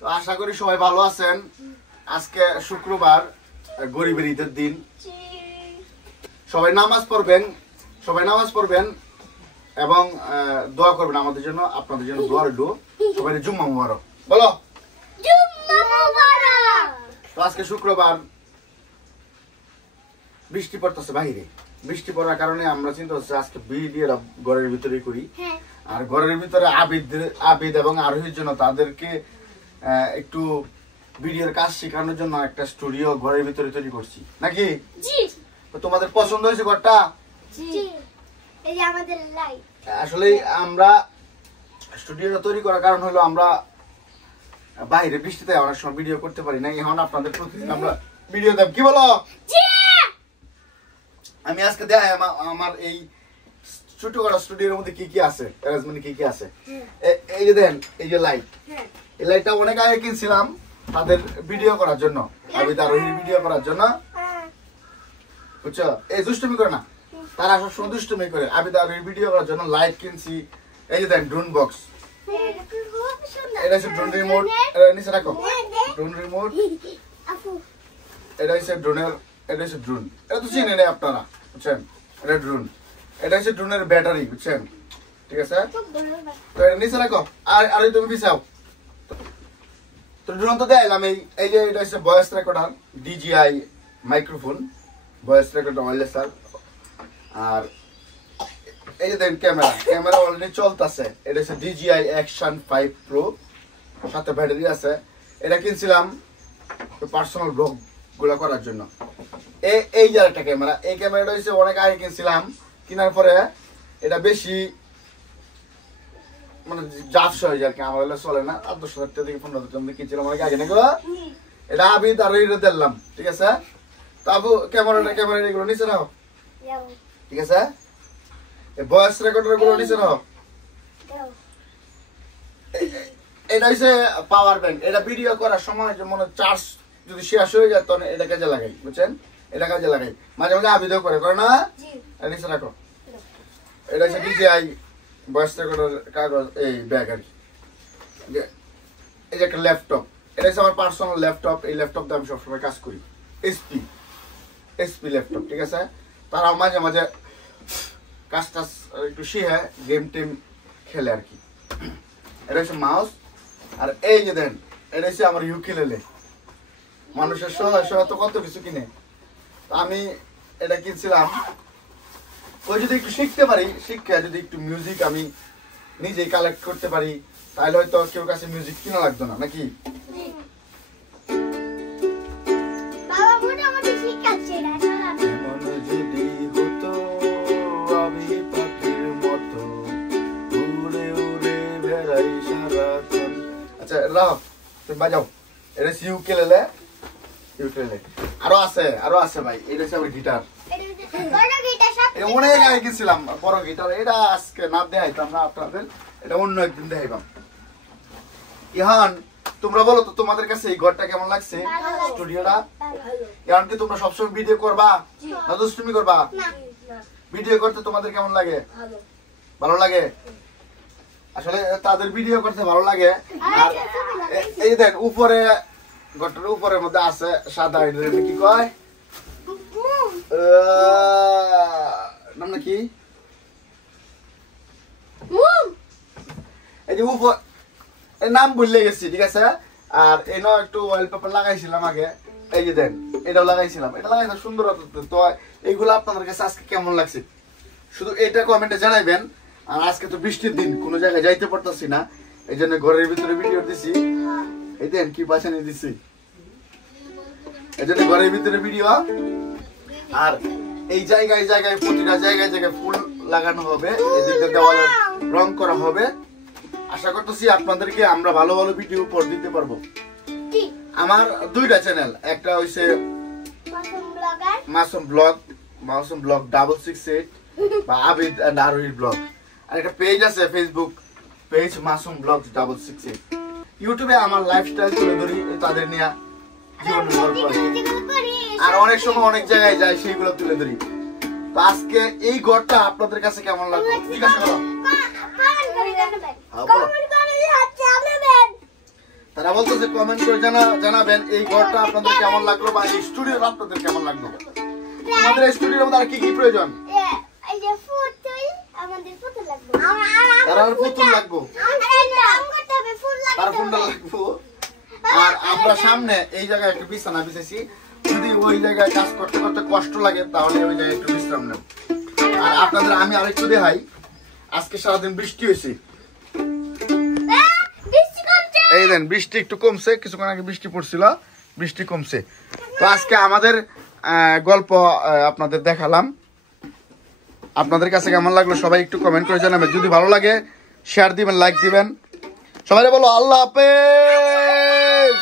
তো আশা করি সবাই ভালো আছেন। আজকে শুক্রবার, গরিবের ঈদের দিন। সবাই নামাজ পড়বেন এবং দোয়া করবেন আমাদের জন্য, আপনাদের জন্য দোয়া রইল। সবাই জুম্মা মুবারক বলো। তো আজকে শুক্রবার, বৃষ্টি পড়তেছে বাহিরে। বৃষ্টি পড়ার কারণে আমরা চিন্তা করছি আজকে ভিডিও ঘরের ভিতরে করি। আর ঘরের ভিতরে আবিদ এবং আরোহীর জন্য তাদেরকে একটু ভিডিওর কাজ শেখানোর জন্য একটা স্টুডিও ঘরের ভিতরে তৈরি করছি নাকি। তো তোমাদের পছন্দ হয়েছে ঘরটা? আসলে আমরা স্টুডিওটা তৈরি করার কারণ হলো আমরা বাইরে বৃষ্টিতে অনেক সময় ভিডিও করতে পারি না। এখন আপনাদের প্রতিদিন আমরা ভিডিও দেব, কি বলো? আমি আজকে দেখাই আমার এই ছোটখাটো স্টুডিওর মধ্যে কি কি আছে, অ্যারেঞ্জমেন্ট কি কি আছে। এই যে দেখেন, এই যে লাইট, এই লাইটটা অনেক আগে কিনছিলাম তাদের ভিডিও করার জন্য, আমি তার ভিডিও করার জন্য, বুঝছো? এই দুষ্টুমি করে না, তারা সবসময় দুষ্টুমি করে। আমি তার ভিডিও করার জন্য লাইট কিনছি। এই যে দেখেন ড্রোন বক্স, এটা হচ্ছে ড্রোন রিমোট, নিচে রাখো ড্রোন রিমোট। এটা হচ্ছে ড্রোনের, এটা হচ্ছে ড্রোন, এটা তো চিনেন আপনারা, বুঝছেন? এটা ড্রোন, এটা হচ্ছে ড্রোনের ব্যাটারি, বুঝছেন? ঠিক আছে, তো এটা নিচে রাখো। আর তুমি বিছাও। তো ড্রোন তো দেখাইলাম। এই যে এটা হচ্ছে voice recorder, DJI microphone, voice recorder wireless. আর এই যে দেখেন ক্যামেরা অলরেডি চলতেছে। এটা হচ্ছে DJI Action 5 Pro, সাথে ব্যাটারি আছে। এটা কিনছিলাম পার্সোনাল ব্লগ গুলা করার জন্য। এই যে একটা ক্যামেরা, এই ক্যামেরাটা হচ্ছে অনেক আগে কিনছিলাম। কেনার পরে এটা বেশি মানে জাফস হয়ে যায় আর কি, আমার হলে চলে না। 10,000 টাকা থেকে 15,000 টাকা কিনছিলাম অনেক আগে নাকি। এটা আবিদ আর দিলাম, ঠিক আছে? তো আবু ক্যামেরা এগুলো নিচে নাও, ঠিক আছে? ভয়েস রেকর্ডার গুলো নিচে নাও। এটা হচ্ছে পাওয়ার ব্যাংক। এটা ভিডিও করার সময় মনে চার্জ যদি শেষ হয়ে যায় তখন এটা কাজে লাগাই, বুঝছেন? এটা কাজে লাগাই, মাঝে মাঝে আবিদও করে না। নিচে রাখো। এটা হচ্ছে DJI ভয়েস রেকর্ডার কাগজ, এই ব্যাগ আর কি। এই যে একটা ল্যাপটপ, এটা হচ্ছে আমার পার্সোনাল ল্যাপটপ। এই ল্যাপটপ দিয়ে আমি সবসময় কাজ করি। এসপি ল্যাপটপ, ঠিক আছে? তারাও মাঝে মাঝে কাজ টাজ একটু শিখে গেম টেম খেলে আর কি। এটা হচ্ছে মাউস। আর এই যে দেন, এটা হচ্ছে আমার ইউকেলেলে। মানুষের সহায়তা কত কিছু কিনে, আমি এটা কিনছিলাম ওই যদি একটু শিখতে পারি, শিক্ষা যদি একটু মিউজিক আমি নিজেই কালেক্ট করতে পারি, তাহলে হয়তো কেউ কাছে মিউজিক কিনা লাগতো না নাকি। আচ্ছা রাহ, তুমি বাজাও। এটা হচ্ছে ইউকেলেলে। আরো আছে ভাই। এটা হচ্ছে আমার গিটার, অনেক আগে গেছিলাম বড় গিটার। এটা আজকে না দেখাইতাম না আপনাদের, এটা অন্য একদিন দেখাইবাম। ইহান তোমরা বলো তো তোমাদের কাছে এই ঘরটা কেমন লাগছে, স্টুডিওটা? ইহান কি তোমরা সবসময় ভিডিও করবা না দুষ্টুমি করবা? ভিডিও করতে তোমাদের কেমন লাগে? ভালো লাগে। আসলে তাদের ভিডিও করতে ভালো লাগে। আর এই দেখ উপরে, ঘরটার উপরের মধ্যে আছে সাদা, কি কয় নাম নাকি, এই যে উপর এর নাম ভুলে গেছি, ঠিক আছে? আর এনো একটু ওয়াল পেপার লাগাইছিলাম আগে। এই যে দেন, এটাও লাগাইছিলাম। এটা লাগাইছিলাম সুন্দর হতো। তো এইগুলো আপনাদের কাছে আজকে কেমন লাগছে শুধু এটা কমেন্টে জানাইবেন। আর আজকে তো বৃষ্টির দিন, কোনো জায়গায় যাইতে পারতাছি না, এই জন্য ঘরের ভিতরে ভিডিও দিছি। এই দেন কি বাঁচানি দিছি, এই জন্য ঘরের ভিতরে ভিডিও। আর এই জায়গায় প্রতিটা জায়গায় ফুল লাগানো হবে, এদিকে দেওয়ালে রং করা হবে। আশা করতেছি আপনাদেরকে আমরা ভালো ভালো ভিডিও উপর দিতে পারবো। আমার দুইটা চ্যানেল, একটা হইছে মাসুম ব্লগ 668 বা আবিদ এন্ড আরোহী ব্লগ। আর একটা পেজ আছে ফেসবুক পেজ মাসুম ব্লগ 668। ইউটিউবে আমার লাইফস্টাইল তুলে ধরি, তাদের নিয়ে জীবন গল্প। আর অনেক সময় অনেক জায়গায় যাই, সেইগুলো তুলে ধরি। তো আজকে এই ঘরটা আপনাদের কাছে কেমন লাগলো জিজ্ঞাসা করো। তারা বলতেছে কমেন্ট করে জানাবেন এই ঘরটা আপনাদের কেমন লাগলো বা এই স্টুডিও আপনাদের কেমন লাগলো। আমাদের এই স্টুডিওর মধ্যে আর কি কি প্রয়োজন? পুতুল লাগবো, তার ফুলটা লাগবো। আর আমরা সামনে এই জায়গায় একটু বিছানা বিছেছি, যদি ওই জায়গায় কাজ করতে করতে কষ্ট লাগে তাহলে ওই জায়গায় একটু বিশ্রাম নেব। আর আপনাদের আমি আরেকটু দেখাই, আজকে সারাদিন বৃষ্টি হয়েছে, এই দেন বৃষ্টি একটু কমছে, কিছুক্ষণ আগে বৃষ্টি পড়ছিল, বৃষ্টি কমছে। তো আজকে আমাদের গল্প আপনাদের দেখালাম, আপনাদের কাছে কেমন লাগলো সবাই একটু কমেন্ট করে জানাবেন। যদি ভালো লাগে শেয়ার দিবেন, লাইক দিবেন। সবাই বলো আল্লাহ হাফেজ।